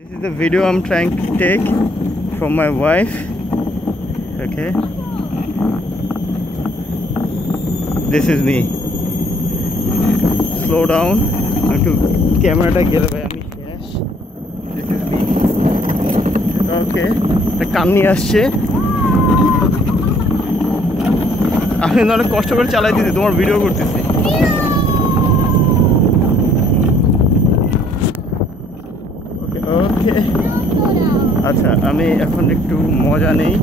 This is the video I'm trying to take from my wife. Okay, this is me. Slow down. Until camera ta gele bhai ami yes. This is me. Okay, the Kanni আসছে আমি অনেক কষ্ট করে চালাই দিছি তোমার ভিডিও করতেছি ওকে ওকে আচ্ছা আমি এখন একটু মজা নেই